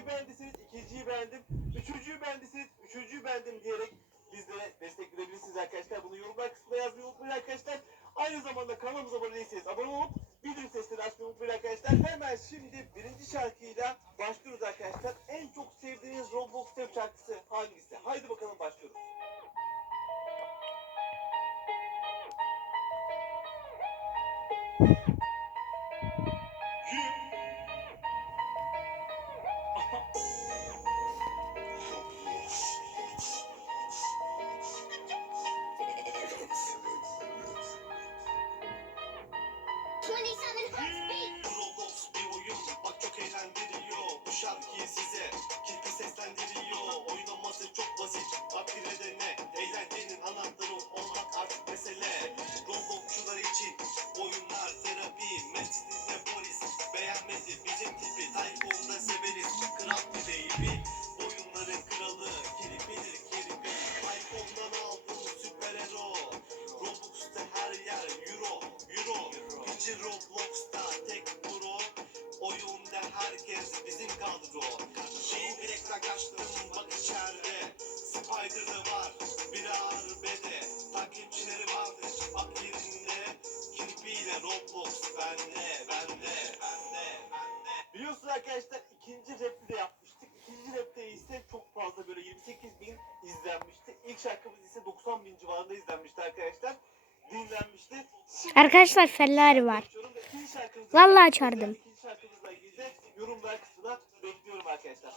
ikinciyi beğendiyseniz ikinciyi beğendim, üçüncüyü beğendiyseniz üçüncüyü beğendim diyerek bizlere destek verebilirsiniz arkadaşlar. Bunu yorumlar kısmına yazmayı unutmayın arkadaşlar. Aynı zamanda kanalımıza abone değilseniz abone olup bildirim sesleri açmayı unutmayın arkadaşlar. Hemen şimdi birinci şarkıyla başlıyoruz arkadaşlar. En çok sevdiğiniz Roblox rap şarkısı hangisi? Haydi bakalım başlıyoruz. Twenty-seven bir oyun bak çok eğlendiriyor Bu şarkıyı size kirpi seslendiriyor. Oynaması çok basit. Bak bir de ne? Eğlencenin anahtarı olmak artık mesele. Robloxçular için oyunlar terapi. Mercedes'de polis. Beğenmedi bizim tipi. Tycoon'da severiz. Kral bir baby Gücü Roblox'ta tek pro Oyunda herkes bizim kadro Şeyi bir ekran kaçtım bak içeride Spider'da var bir arbede Takipçileri vardır bak yerinde Kirpiyle Roblox bende bende bende bende Biliyorsunuz arkadaşlar ikinci rap'i de yapmıştık. İkinci rap'te ise çok fazla böyle 28 bin izlenmişti. İlk şarkımız ise 90 bin civarında izlenmişti arkadaşlar. Dinlenmişti. Arkadaşlar Ferrari var. Vallahi de yorumlar kısmına bekliyorum arkadaşlar.